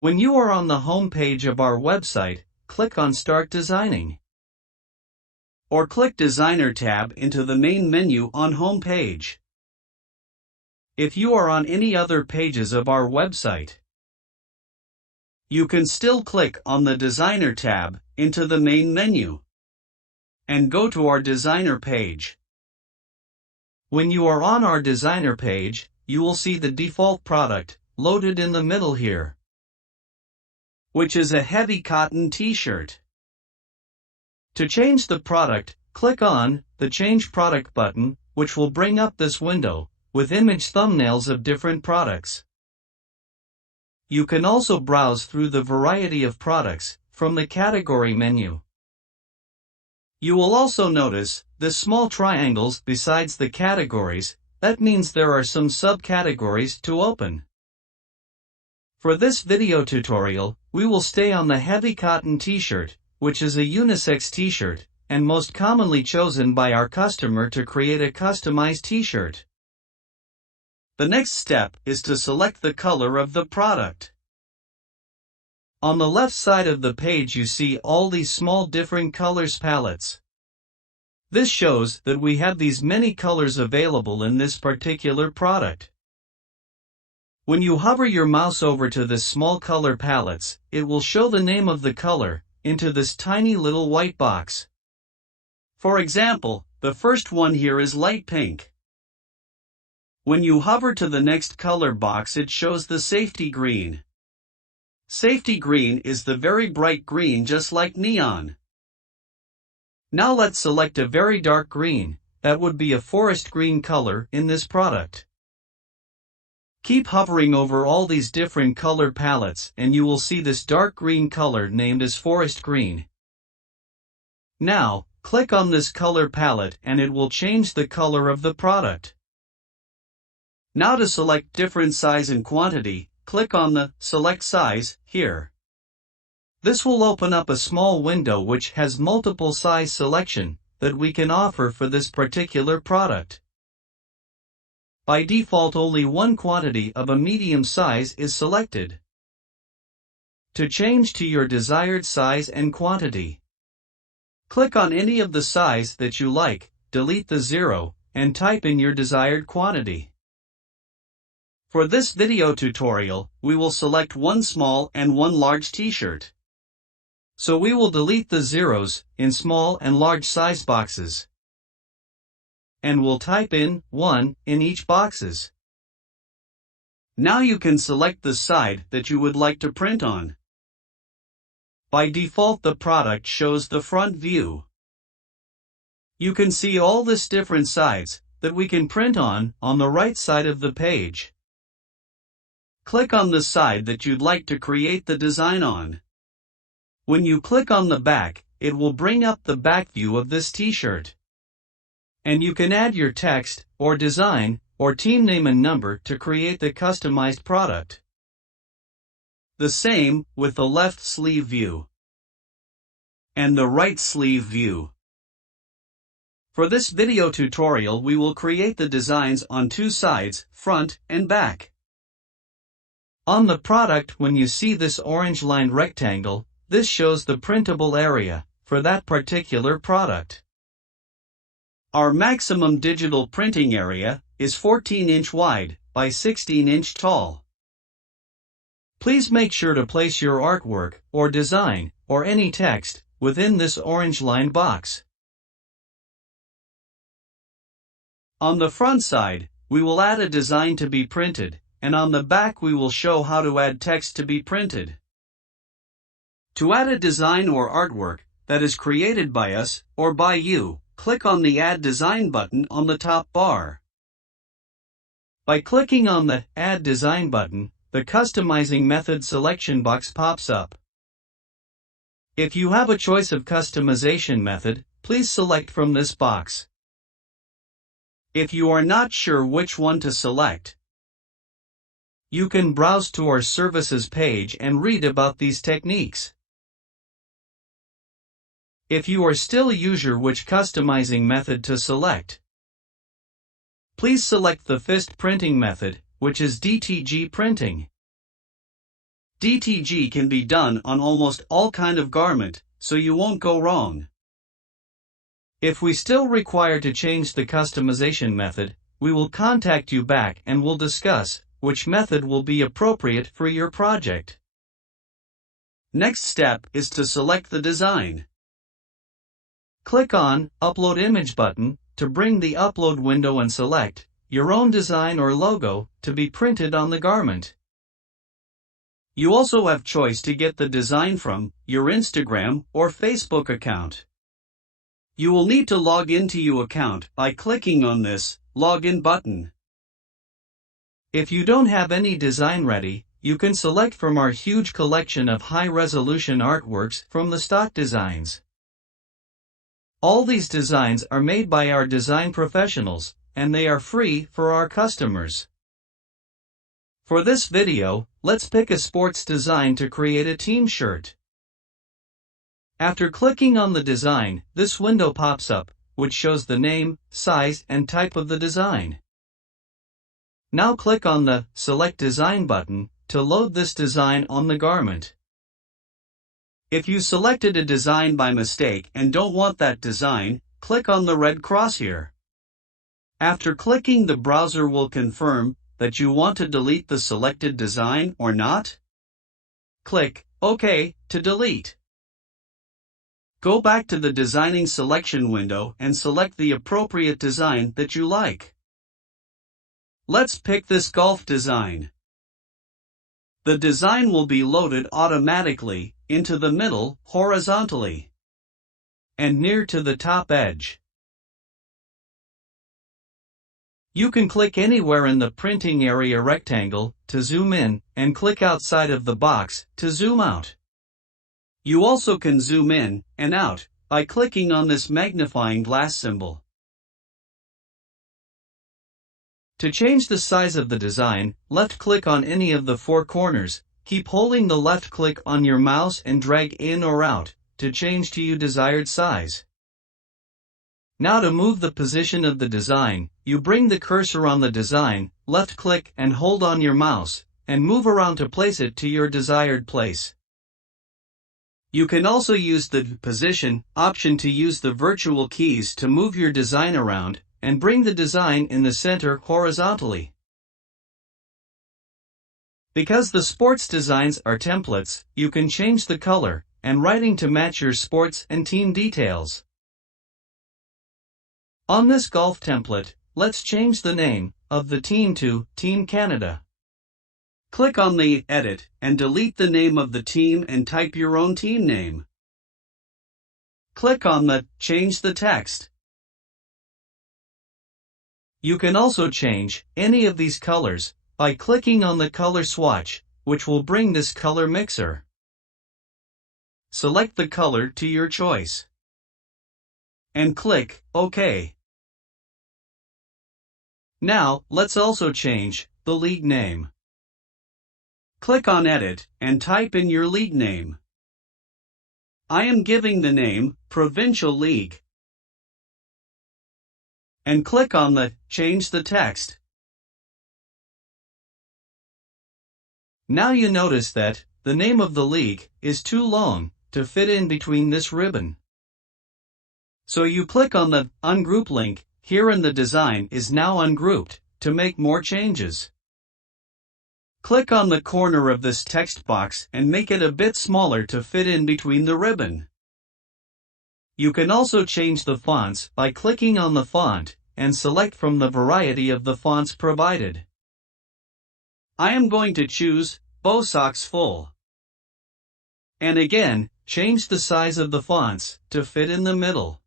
When you are on the home page of our website, click on Start Designing. Or click Designer tab into the main menu on home page. If you are on any other pages of our website, you can still click on the Designer tab into the main menu and go to our Designer page. When you are on our Designer page, you will see the default product loaded in the middle here, which is a heavy cotton t-shirt. To change the product, click on the Change Product button, which will bring up this window with image thumbnails of different products. You can also browse through the variety of products from the category menu. You will also notice the small triangles besides the categories. That means there are some subcategories to open. For this video tutorial, we will stay on the heavy cotton t-shirt, which is a unisex t-shirt, and most commonly chosen by our customer to create a customized t-shirt. The next step is to select the color of the product. On the left side of the page you see all these small different colors palettes. This shows that we have these many colors available in this particular product. When you hover your mouse over to this small color palettes, it will show the name of the color into this tiny little white box. For example, the first one here is light pink. When you hover to the next color box, it shows the safety green. Safety green is the very bright green, just like neon. Now let's select a very dark green, that would be a forest green color in this product. Keep hovering over all these different color palettes and you will see this dark green color named as forest green. Now, click on this color palette and it will change the color of the product. Now to select different size and quantity, click on the Select Size here. This will open up a small window which has multiple size selection that we can offer for this particular product. By default, only one quantity of a medium size is selected. To change to your desired size and quantity, click on any of the size that you like, delete the 0, and type in your desired quantity. For this video tutorial, we will select one small and one large t-shirt. So we will delete the zeros in small and large size boxes. And we'll type in 1 in each boxes. Now you can select the side that you would like to print on. By default, the product shows the front view. You can see all this different sides that we can print on the right side of the page. Click on the side that you'd like to create the design on. When you click on the back, it will bring up the back view of this t-shirt. And you can add your text, or design, or team name and number to create the customized product. The same with the left sleeve view and the right sleeve view. For this video tutorial, we will create the designs on two sides, front and back. On the product, when you see this orange lined rectangle, this shows the printable area for that particular product. Our maximum digital printing area is 14-inch wide by 16-inch tall. Please make sure to place your artwork or design or any text within this orange line box. On the front side, we will add a design to be printed, and on the back we will show how to add text to be printed. To add a design or artwork that is created by us or by you, click on the Add Design button on the top bar. By clicking on the Add Design button, the Customizing Method selection box pops up. If you have a choice of customization method, please select from this box. If you are not sure which one to select, you can browse to our services page and read about these techniques. If you are still unsure which customizing method to select, please select the fist printing method, which is DTG printing. DTG can be done on almost all kind of garment, so you won't go wrong. If we still require to change the customization method, we will contact you back and we'll discuss which method will be appropriate for your project. Next step is to select the design. Click on Upload Image button to bring the upload window and select your own design or logo to be printed on the garment. You also have choice to get the design from your Instagram or Facebook account. You will need to log into your account by clicking on this Login button. If you don't have any design ready, you can select from our huge collection of high-resolution artworks from the stock designs. All these designs are made by our design professionals, and they are free for our customers. For this video, let's pick a sports design to create a team shirt. After clicking on the design, this window pops up, which shows the name, size, and type of the design. Now click on the Select Design button to load this design on the garment. If you selected a design by mistake and don't want that design, click on the red cross here. After clicking, the browser will confirm that you want to delete the selected design or not. Click OK to delete. Go back to the Designing Selection window and select the appropriate design that you like. Let's pick this golf design. The design will be loaded automatically into the middle horizontally and near to the top edge. You can click anywhere in the printing area rectangle to zoom in and click outside of the box to zoom out. You also can zoom in and out by clicking on this magnifying glass symbol. To change the size of the design, left-click on any of the four corners, keep holding the left click on your mouse and drag in or out to change to your desired size. Now to move the position of the design, you bring the cursor on the design, left-click and hold on your mouse, and move around to place it to your desired place. You can also use the Position option to use the virtual keys to move your design around and bring the design in the center horizontally. Because the sports designs are templates, you can change the color and writing to match your sports and team details. On this golf template, let's change the name of the team to Team Canada. Click on the Edit and delete the name of the team and type your own team name. Click on the Change the text. You can also change any of these colors by clicking on the color swatch, which will bring this color mixer. Select the color to your choice and click OK. Now, let's also change the league name. Click on Edit and type in your league name. I am giving the name Provincial League. And click on the Change the text. Now you notice that the name of the league is too long to fit in between this ribbon. So you click on the Ungroup link here and the design is now ungrouped to make more changes. Click on the corner of this text box and make it a bit smaller to fit in between the ribbon. You can also change the fonts by clicking on the font and select from the variety of the fonts provided. I am going to choose Bosox Full. And again, change the size of the fonts to fit in the middle.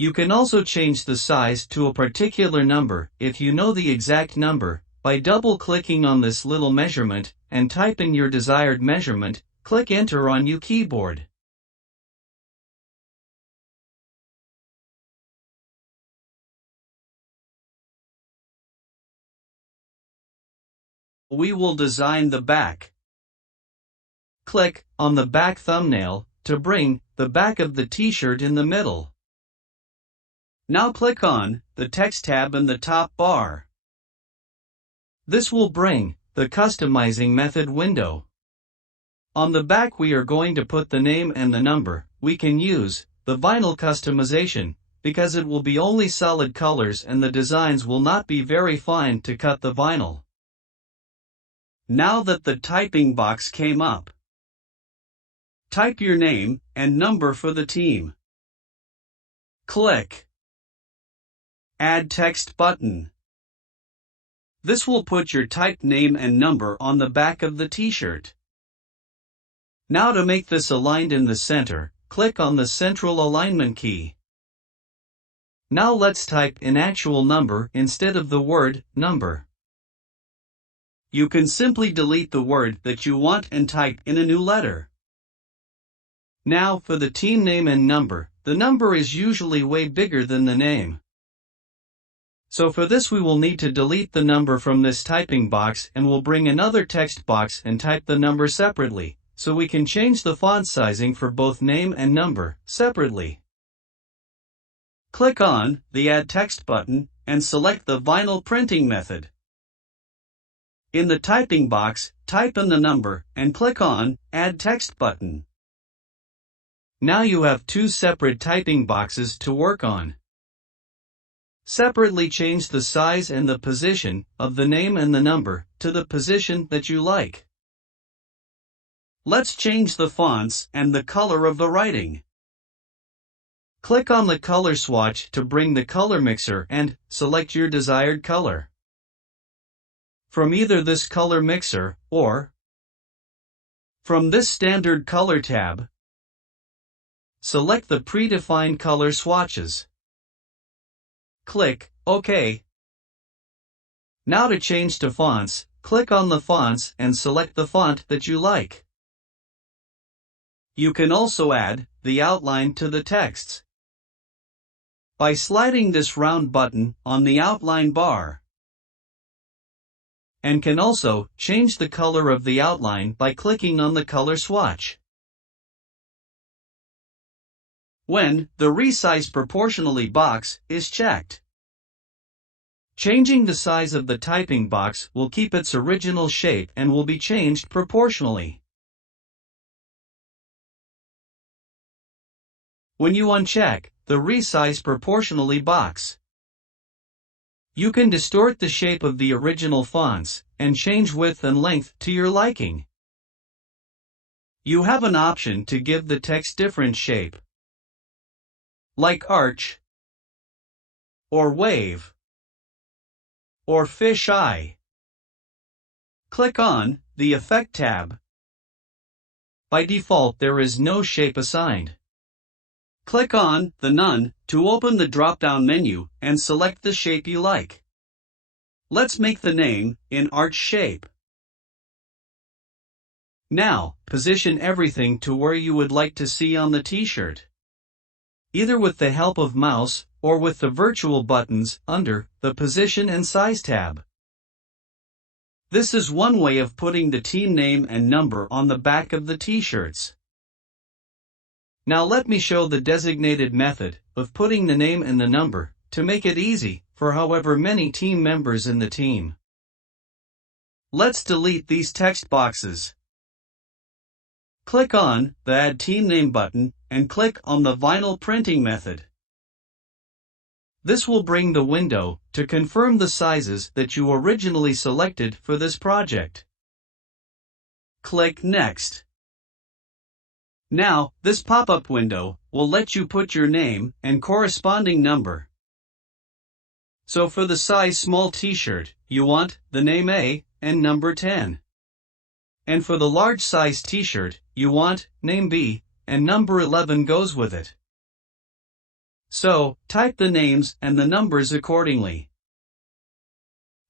You can also change the size to a particular number if you know the exact number by double-clicking on this little measurement and type in your desired measurement. Click Enter on your keyboard. We will design the back. Click on the back thumbnail to bring the back of the t-shirt in the middle. Now click on the text tab in the top bar. This will bring the customizing method window. On the back we are going to put the name and the number. We can use the vinyl customization because it will be only solid colors and the designs will not be very fine to cut the vinyl. Now that the typing box came up, type your name and number for the team. Click Add Text button. This will put your typed name and number on the back of the t-shirt. Now to make this aligned in the center, click on the central alignment key. Now let's type an actual number instead of the word number. You can simply delete the word that you want and type in a new letter. Now for the team name and number, the number is usually way bigger than the name. So for this we will need to delete the number from this typing box and we'll bring another text box and type the number separately, so we can change the font sizing for both name and number separately. Click on the Add Text button and select the vinyl printing method. In the typing box, type in the number and click on Add Text button. Now you have two separate typing boxes to work on. Separately change the size and the position of the name and the number to the position that you like. Let's change the fonts and the color of the writing. Click on the color swatch to bring the color mixer and select your desired color. From either this color mixer or from this standard color tab, select the predefined color swatches. Click OK. Now to change to fonts, click on the fonts and select the font that you like. You can also add the outline to the texts by sliding this round button on the outline bar, and can also change the color of the outline by clicking on the color swatch. When the Resize Proportionally box is checked, changing the size of the typing box will keep its original shape and will be changed proportionally. When you uncheck the Resize Proportionally box, you can distort the shape of the original fonts and change width and length to your liking. You have an option to give the text different shape, like arch, or wave, or fish eye. Click on the Effect tab. By default, there is no shape assigned. Click on the None to open the drop-down menu and select the shape you like. Let's make the name in arch shape. Now, position everything to where you would like to see on the t-shirt, either with the help of mouse or with the virtual buttons under the Position and Size tab. This is one way of putting the team name and number on the back of the t-shirts. Now let me show the designated method of putting the name and the number to make it easy for however many team members in the team. Let's delete these text boxes. Click on the Add Team Name button and click on the vinyl printing method. This will bring the window to confirm the sizes that you originally selected for this project. Click Next. Now, this pop-up window will let you put your name and corresponding number. So for the size small t-shirt, you want the name A and number 10. And for the large size t-shirt, you want name B and number 11 goes with it. So, type the names and the numbers accordingly.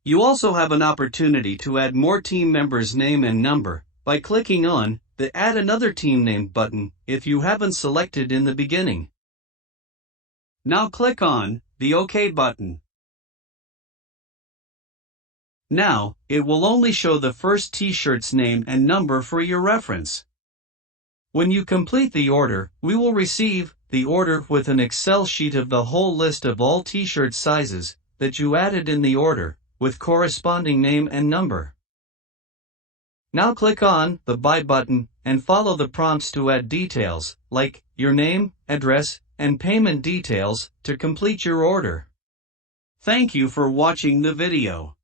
You also have an opportunity to add more team members' name and number by clicking on the Add Another Team Name button if you haven't selected in the beginning. Now click on the OK button. Now, it will only show the first t-shirt's name and number for your reference. When you complete the order, we will receive the order with an Excel sheet of the whole list of all t-shirt sizes that you added in the order, with corresponding name and number. Now click on the Buy button and follow the prompts to add details, like your name, address, and payment details to complete your order. Thank you for watching the video.